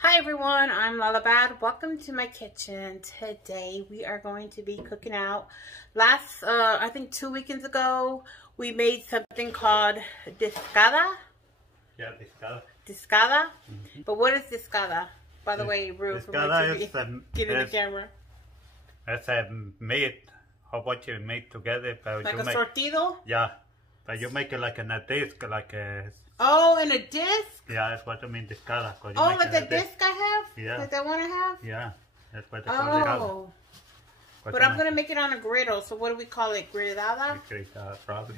Hi everyone, I'm Lalabad. Welcome to my kitchen. Today we are going to be cooking out. I think 2 weekends ago, we made something called discada. Yeah, discada. Discada? Mm-hmm. But what is discada? By the way, Ruth, discada is get in the camera. It's a meat of what you make together. But like you a make, sortido? Yeah, but you make it like in a disc, like a... Oh, in a disc? Yeah, that's what I mean, discada. Oh, like the disc I have? Yeah. Like that one I have? Yeah, that's what they call it. Oh. But I'm going to make it on a griddle, so what do we call it? Griddada? Griddada, probably.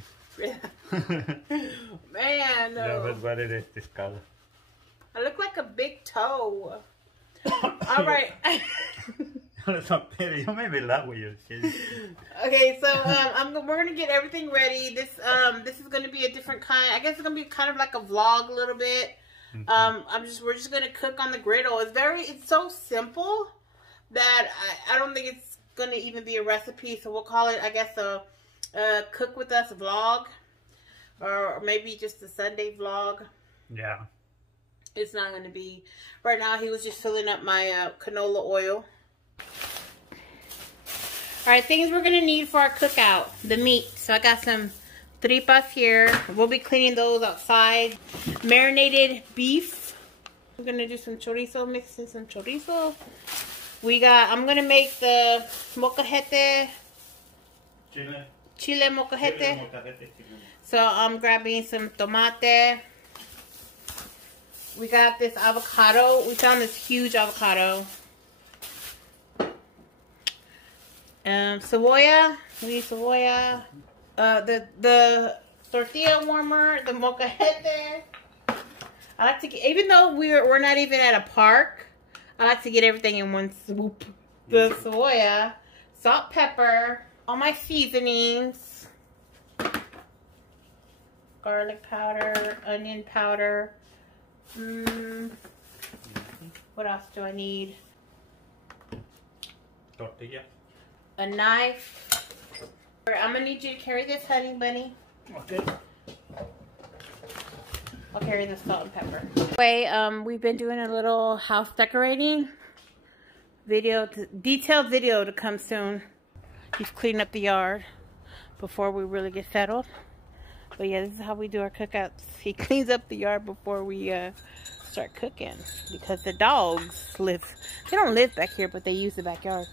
Man, no. Yeah, that's what it is, discada. I look like a big toe. All right. You made me laugh with your shit. Okay, so we're gonna get everything ready. This is gonna be a different kind. I guess it's gonna be kind of like a vlog a little bit. We're just gonna cook on the griddle. It's so simple that I don't think it's gonna even be a recipe. So we'll call it, I guess, a cook with us vlog, or maybe just a Sunday vlog. Yeah. It's not gonna be. Right now, he was just filling up my canola oil. Alright, things we're going to need for our cookout. The meat. So I got some tripas here. We'll be cleaning those outside. Marinated beef. We're going to do some chorizo, mixing some chorizo. I'm going to make the molcajete. Chile molcajete. So I'm grabbing some tomate. We got this avocado. We found this huge avocado. Cebolla. We need cebolla. The tortilla warmer. The molcajete. I like to get, even though we're not even at a park, I like to get everything in one swoop. The cebolla, salt, pepper, all my seasonings, garlic powder, onion powder. What else do I need? Tortilla. A knife. I'm gonna need you to carry this, honey bunny. Okay. I'll carry the salt and pepper. Anyway, we've been doing a little house decorating video, detailed video to come soon. He's cleaning up the yard before we really get settled. But yeah, this is how we do our cookouts. He cleans up the yard before we start cooking, because the dogs they don't live back here, but they use the backyard.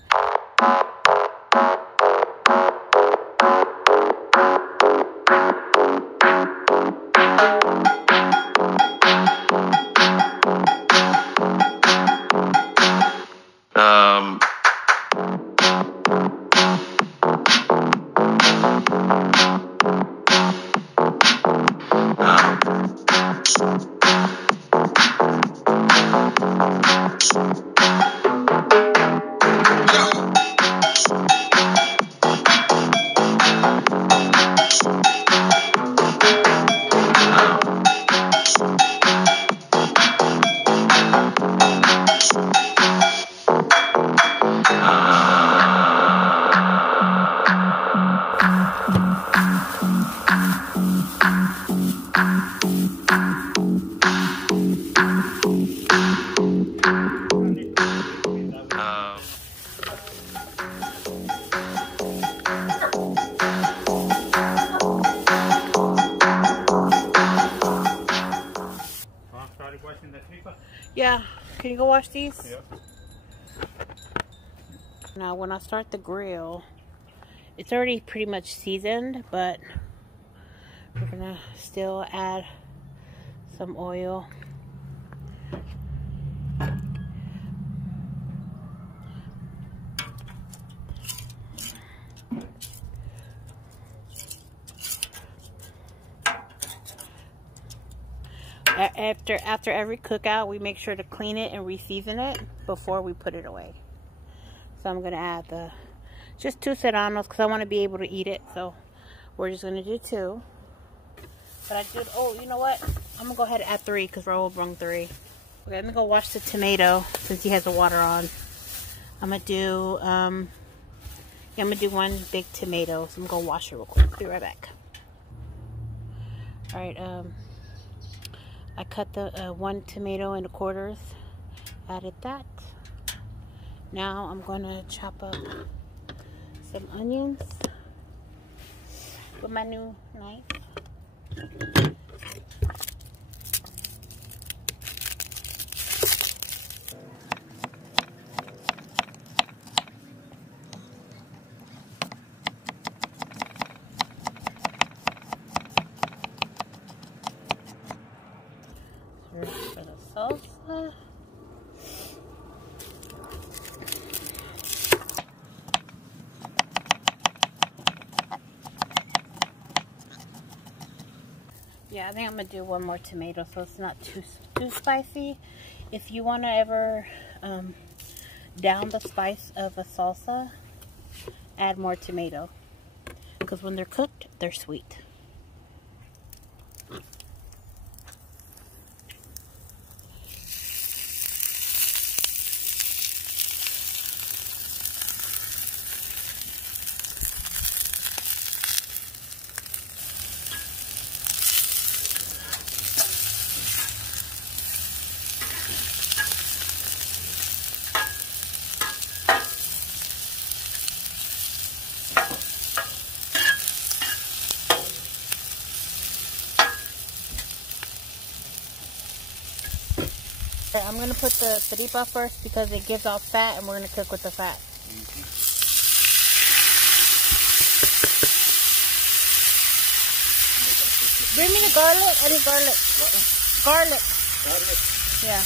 Yeah, can you go wash these? Yeah. Now when I start the grill, it's already pretty much seasoned, but we're gonna still add some oil. After every cookout, we make sure to clean it and re-season it before we put it away. So I'm gonna add just 2 serranos because I want to be able to eat it. So we're just gonna do 2. But oh, you know what? I'm gonna go ahead and add 3 because Raul brung 3. Okay, I'm gonna go wash the tomato since he has the water on. I'm gonna do 1 big tomato. So I'm gonna wash it real quick. Be right back. All right. I cut the 1 tomato into quarters, Added that. Now I'm gonna chop up some onions with my new knife. For the salsa. Yeah, I think I'm gonna do one more tomato so it's not too spicy. If you want to ever down the spice of a salsa, add more tomato, because when they're cooked, they're sweet. I'm going to put the tripa first because it gives off fat, and we're going to cook with the fat. Bring me the garlic. I need garlic. Garlic. Garlic? Yeah.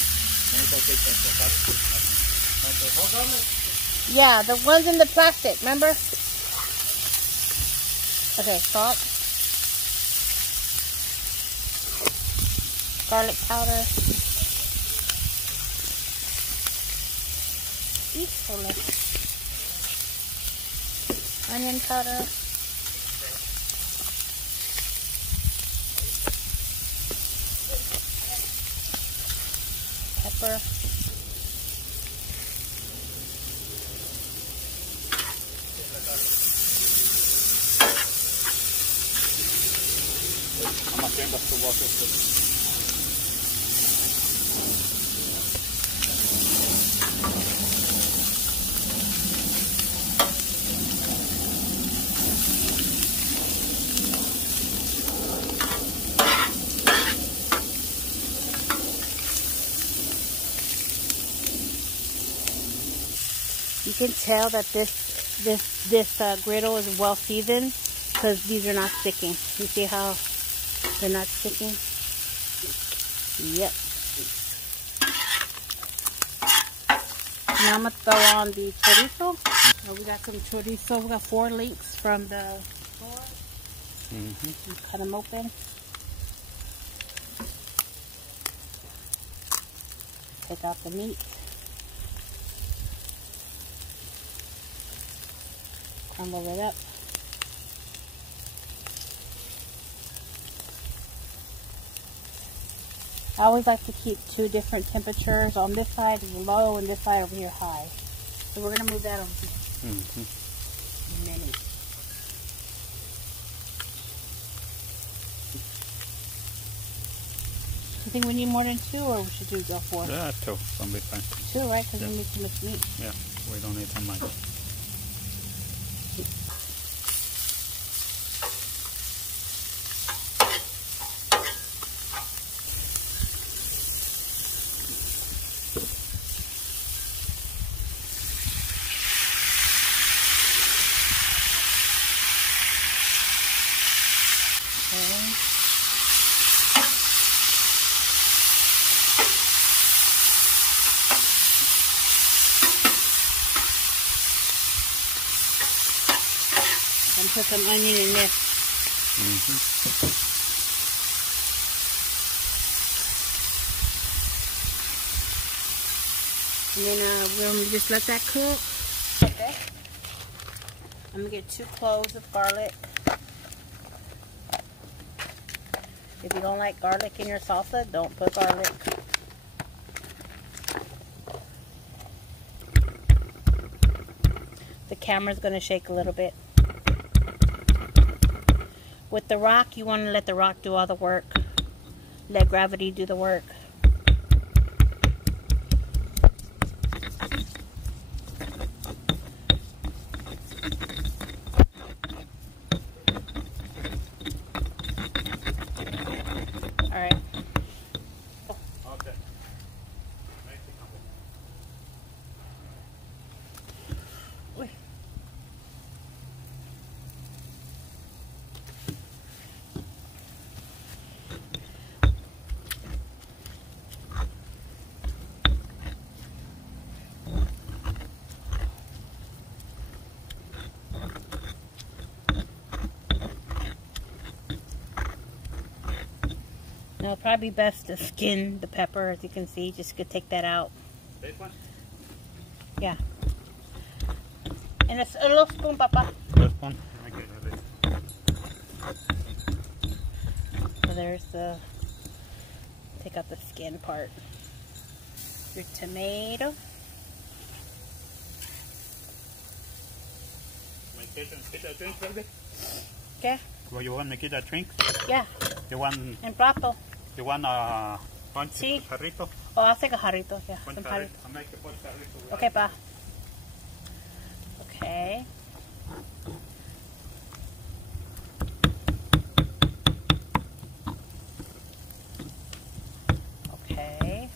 Yeah, the ones in the plastic, remember? Okay, salt. Garlic powder. Onion powder. Pepper. You can tell that this griddle is well seasoned because these are not sticking. You see how they're not sticking? Yep. Now I'm gonna throw on the chorizo. So we got some chorizo. We got 4 links from the store. Cut them open. Take out the meat. Crumble it up. I always like to keep 2 different temperatures. On this side is low and this side over here high. So we're going to move that over here. You think we need more than 2, or we should do go 4? Yeah, 2. That'll be fine. 2, right? Because we need too much meat. Yeah, we don't need that much. And put some onion in this. And then we're going to just let that cook. Okay. I'm going to get 2 cloves of garlic. If you don't like garlic in your salsa, don't put garlic. The camera's going to shake a little bit. With the rock, you want to let the rock do all the work. Let gravity do the work. know, probably best to skin the pepper, as you can see. Just could take that out. This one? Yeah. And it's a little spoon, Papa. This one? Okay, So there's the, take out the skin part. Your tomato. Get a drink, baby. Okay. Well, you want me to get a drink? Yeah. You want? En plato. You want one Sí. jarrito? Oh, I'll take a jarrito. Yeah. One Some jarrito. jarrito. I'll make it one jarrito. Okay, pa. Okay. Okay.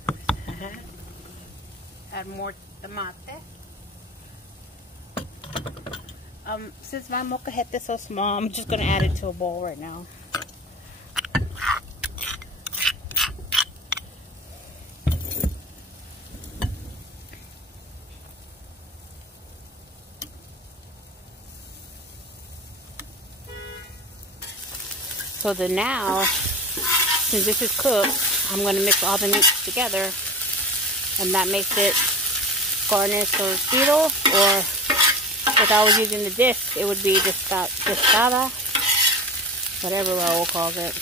Add more tomate. Since my molcajete is so small, I'm just gonna add it to a bowl right now. So then now, since this is cooked, I'm going to mix all the meats together, and that makes it carne sortida, or if I was using the disc, it would be discada, whatever Raul calls it.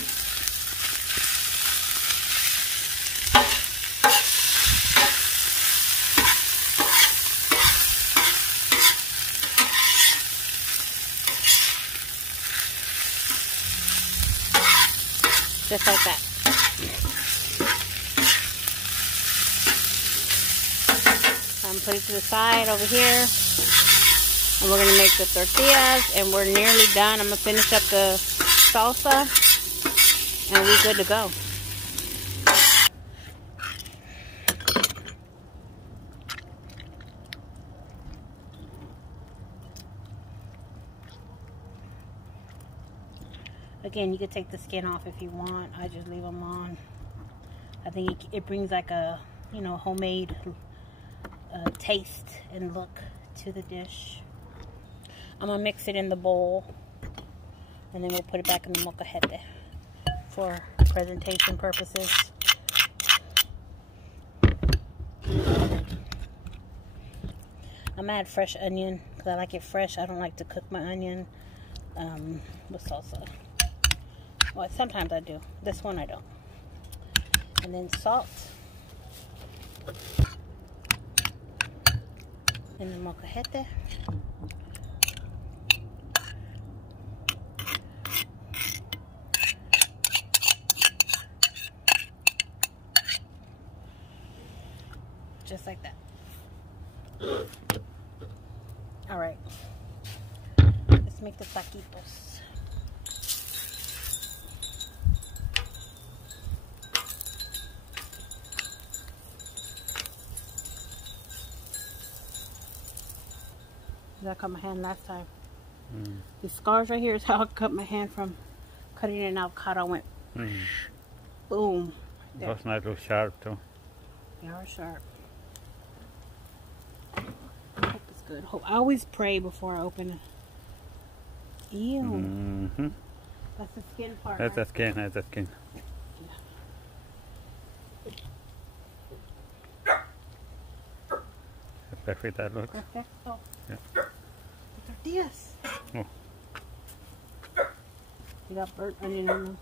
Just like that. Put it to the side over here. And we're going to make the tortillas. And we're nearly done. I'm going to finish up the salsa. And we're good to go. Again, you could take the skin off if you want. I just leave them on. I think it brings like a, you know, homemade taste and look to the dish. I'm gonna mix it in the bowl, and then we'll put it back in the molcajete for presentation purposes. I'm gonna add fresh onion because I like it fresh. I don't like to cook my onion with salsa. Well, sometimes I do. This one I don't. And then salt. And the molcajete. Just like that. All right. Let's make the taquitos. I cut my hand last time. These scars right here is how I cut my hand from cutting an avocado. Went boom. There. Those might look sharp too. They are sharp. Hope it's good. Hope. I always pray before I open it. Ew. That's the skin part. That's right? the skin. That's the skin. Perfect. That looks. Perfecto. Yeah. Tortillas. Oh. You got burnt onion in them.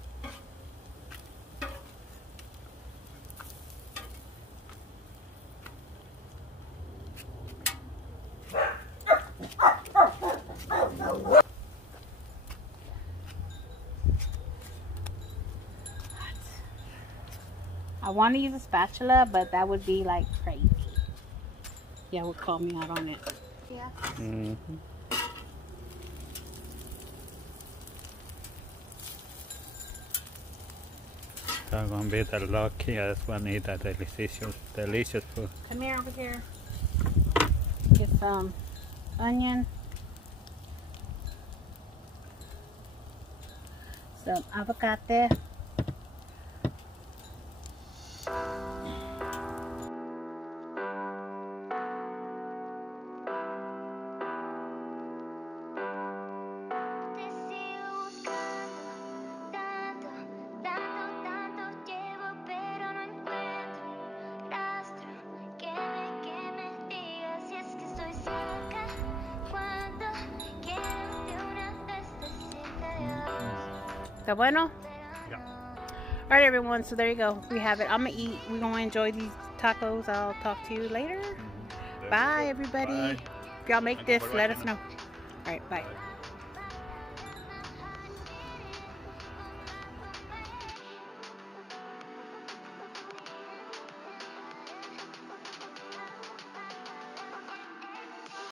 I want to use a spatula, but that would be like crazy. Yeah, would call me out on it. Yeah. So I'm gonna be the lucky. I just want to eat that delicious food. Come here, over here. Get some onion, some avocado. Está bueno? Yeah. Alright everyone, so there you go. We have it. I'm gonna eat. We're gonna enjoy these tacos. I'll talk to you later. Bye everybody. Bye. If y'all make Thank you this, for let us watching. know. Alright, bye.